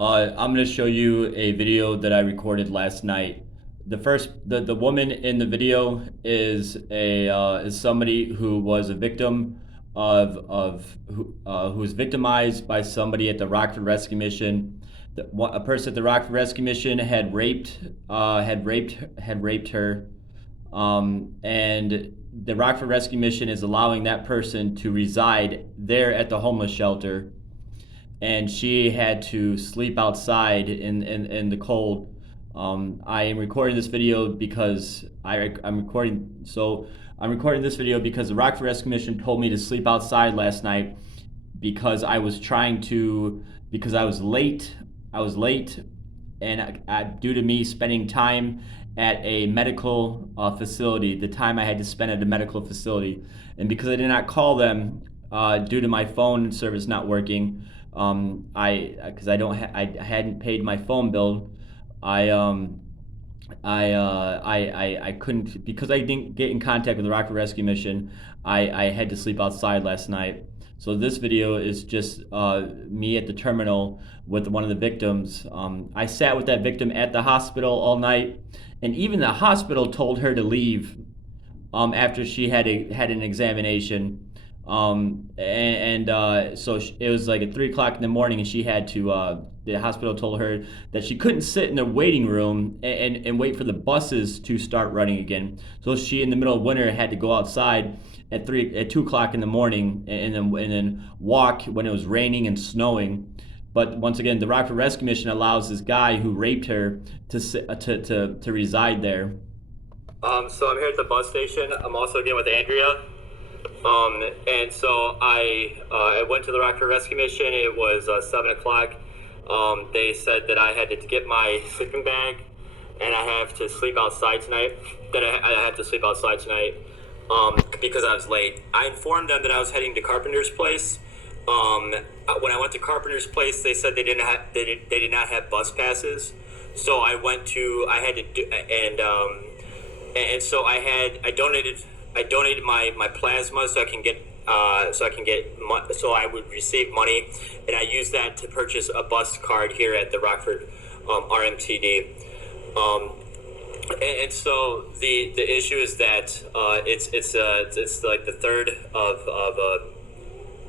I'm gonna show you a video that I recorded last night. The woman in the video is somebody who was a victim who was victimized by somebody at the Rockford Rescue Mission. A person at the Rockford Rescue Mission had raped her, and the Rockford Rescue Mission is allowing that person to reside there at the homeless shelter, and she had to sleep outside in the cold. I am recording this video because I'm recording this video because the Rockford Rescue Mission told me to sleep outside last night because I was late. I was late, and due to me spending time at a medical facility, the time I had to spend at a medical facility, and because I did not call them due to my phone service not working. Because I hadn't paid my phone bill. I couldn't, because I didn't get in contact with the Rockford Rescue Mission. I had to sleep outside last night. So this video is just me at the terminal with one of the victims. I sat with that victim at the hospital all night, and even the hospital told her to leave after she had an examination. It was like at 3 o'clock in the morning, and she had to. The hospital told her that she couldn't sit in the waiting room and wait for the buses to start running again. So she, in the middle of winter, had to go outside at 2 o'clock in the morning, and then walk when it was raining and snowing. But once again, the Rockford Rescue Mission allows this guy who raped her to reside there. So I'm here at the bus station. I'm also again with Andrea. And so I went to the Rockford Rescue Mission. It was 7 o'clock. They said that I had to get my sleeping bag, and I have to sleep outside tonight. I have to sleep outside tonight because I was late. I informed them that I was heading to Carpenter's Place. When I went to Carpenter's Place, they said they did not have bus passes. So I donated my plasma so I would receive money, and I used that to purchase a bus card here at the Rockford RMTD. And so the issue is that it's like the 3rd of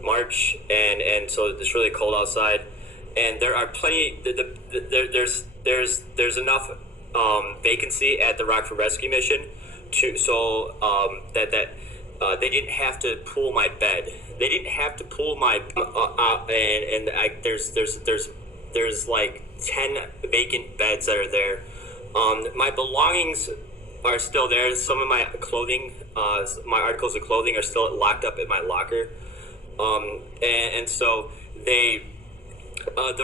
March, and so it's really cold outside, and there are plenty. There's enough vacancy at the Rockford Rescue Mission that they didn't have to pull my bed. They didn't have to pull my there's like 10 vacant beds that are there. My belongings are still there. Some of my clothing, my articles of clothing, are still locked up in my locker. And so the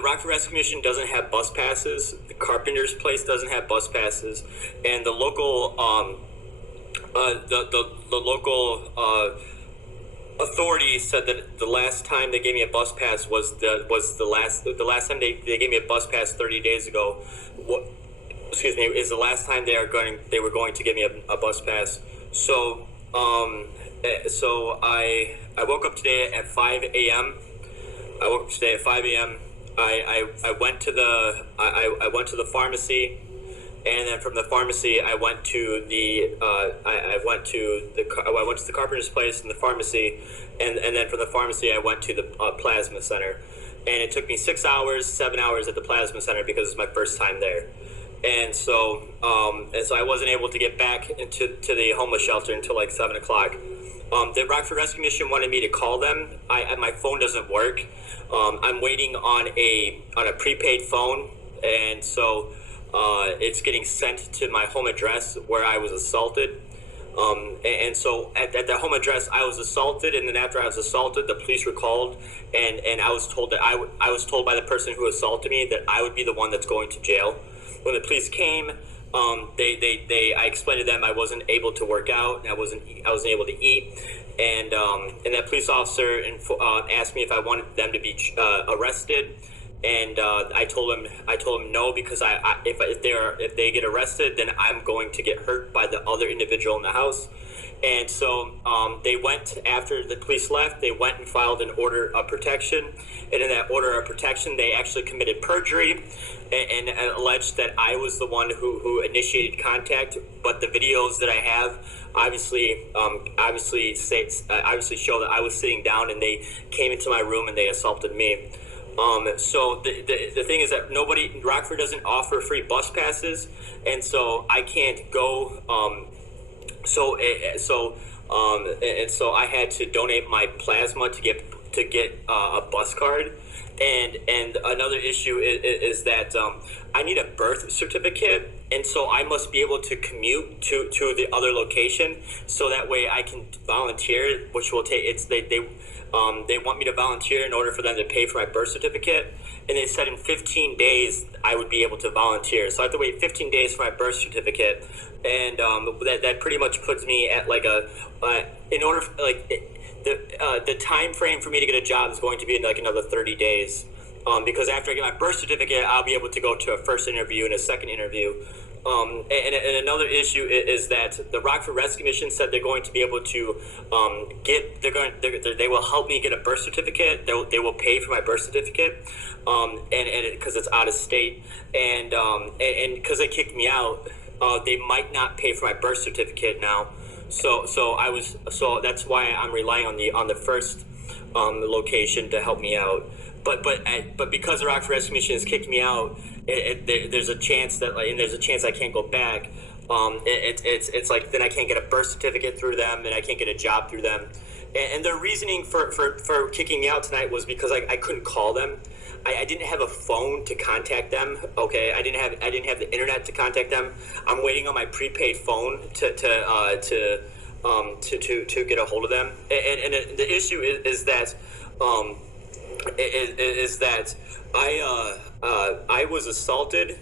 Rockford Rescue Mission doesn't have bus passes. The Carpenter's Place doesn't have bus passes, and the local authority said that the last time they gave me a bus pass was the last time they gave me a bus pass 30 days ago. Is the last time they were going to give me a bus pass. So I woke up today at 5 a.m. I went to the pharmacy, and then from the pharmacy I went to the Carpenter's Place and the pharmacy, and then from the pharmacy I went to the plasma center, and it took me 7 hours at the plasma center because it's my first time there. And so I wasn't able to get back to the homeless shelter until like 7 o'clock. The Rockford Rescue Mission wanted me to call them. My phone doesn't work. I'm waiting on a prepaid phone, and so it's getting sent to my home address where I was assaulted. And so at the home address, I was assaulted, and then after I was assaulted, the police were called, and I was told that I was told by the person who assaulted me that I would be the one that's going to jail. When the police came, I explained to them I wasn't able to work out, and I wasn't able to eat, and that police officer asked me if I wanted them to be arrested, and I told him no, because if they get arrested, then I'm going to get hurt by the other individual in the house, And so they went, after the police left, they went and filed an order of protection. And in that order of protection, they actually committed perjury and alleged that I was the one who initiated contact. But the videos that I have obviously show that I was sitting down and they came into my room and they assaulted me. So the thing is that Rockford doesn't offer free bus passes, and so I can't go. So I had to donate my plasma to get a bus card. And another issue is that I need a birth certificate, and so I must be able to commute to the other location, so that way I can volunteer, which will take they want me to volunteer in order for them to pay for my birth certificate, and they said in 15 days I would be able to volunteer. So I have to wait 15 days for my birth certificate, and that pretty much puts me at like in order for, like the time frame for me to get a job is going to be like another 30 days, because after I get my birth certificate, I'll be able to go to a first interview and a second interview. And another issue is that the Rockford Rescue Mission said they're going to be able to they will help me get a birth certificate. They will pay for my birth certificate, and because it's out of state, and because they kicked me out, they might not pay for my birth certificate now. So that's why I'm relying on the first location to help me out. But because the Rockford Rescue Mission has kicked me out, there's a chance that there's a chance I can't go back. It's like then I can't get a birth certificate through them, and I can't get a job through them. And their reasoning for kicking me out tonight was because I couldn't call them. I didn't have a phone to contact them. Okay, I didn't have the internet to contact them. I'm waiting on my prepaid phone to get a hold of them. And the issue is that I was assaulted,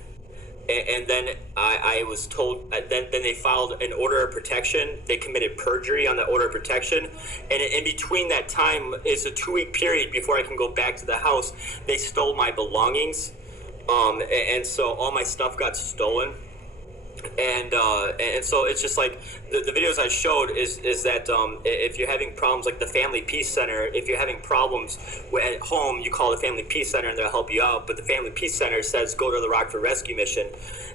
and then I was told. Then they filed an order of protection. They committed perjury on the order of protection, and in between that time, it's a 2-week period before I can go back to the house. They stole my belongings, and so all my stuff got stolen. And so it's just like the videos I showed is that if you're having problems, like the Family Peace Center, if you're having problems at home, you call the Family Peace Center and they'll help you out. But the Family Peace Center says go to the Rockford Rescue Mission,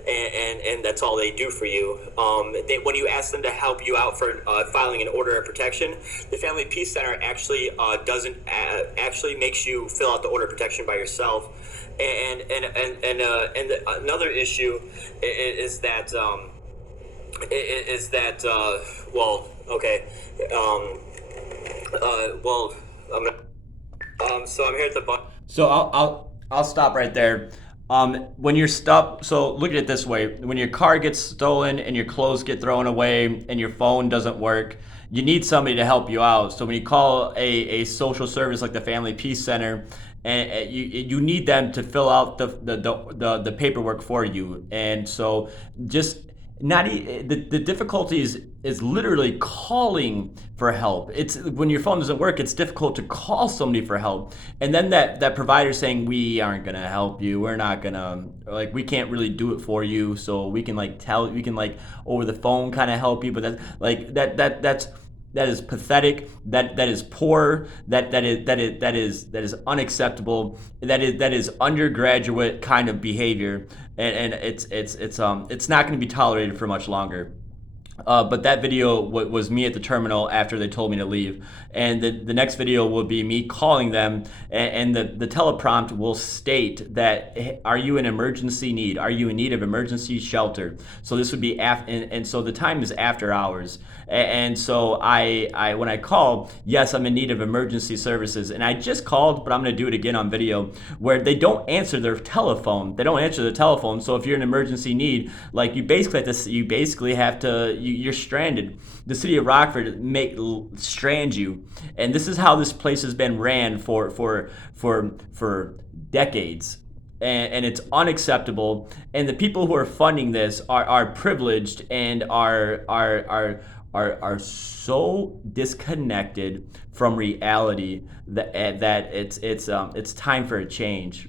and that's all they do for you. When you ask them to help you out for filing an order of protection, the Family Peace Center actually doesn't actually makes you fill out the order of protection by yourself. And another issue is that well, okay, well, so I'm here at the bus. So I'll stop right there. When you're stuck, so look at it this way: when your car gets stolen and your clothes get thrown away and your phone doesn't work, you need somebody to help you out. So when you call a social service like the Family Peace Center, and you need them to fill out the paperwork for you. And so just the difficulty is literally calling for help. It's when your phone doesn't work, it's difficult to call somebody for help, and then that provider saying, we aren't gonna help you, we're not gonna, like, we can't really do it for you, so we can over the phone kind of help you, but that is pathetic. That is poor. That is unacceptable. That is undergraduate kind of behavior, and it's not going to be tolerated for much longer. But that video was me at the terminal after they told me to leave. And the next video will be me calling them, and the teleprompt will state that, are you in emergency need? Are you in need of emergency shelter? So this would be and so the time is after hours. And so I when I call, yes, I'm in need of emergency services. And I just called, but I'm going to do it again on video, where they don't answer their telephone. They don't answer the telephone. So if you're in emergency need, like, you basically have to, you're stranded. The city of Rockford strand you, and this is how this place has been ran for decades, and it's unacceptable. And the people who are funding this are privileged and are so disconnected from reality that it's time for a change.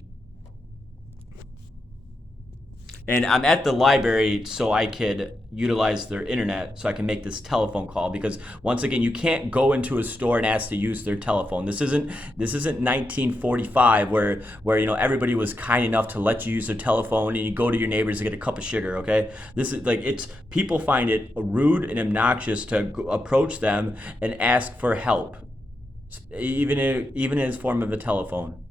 And I'm at the library so I could utilize their internet so I can make this telephone call, because once again, you can't go into a store and ask to use their telephone. This isn't 1945 where everybody was kind enough to let you use their telephone and you go to your neighbors to get a cup of sugar, okay? This is like, it's people find it rude and obnoxious to approach them and ask for help, even in its form of a telephone.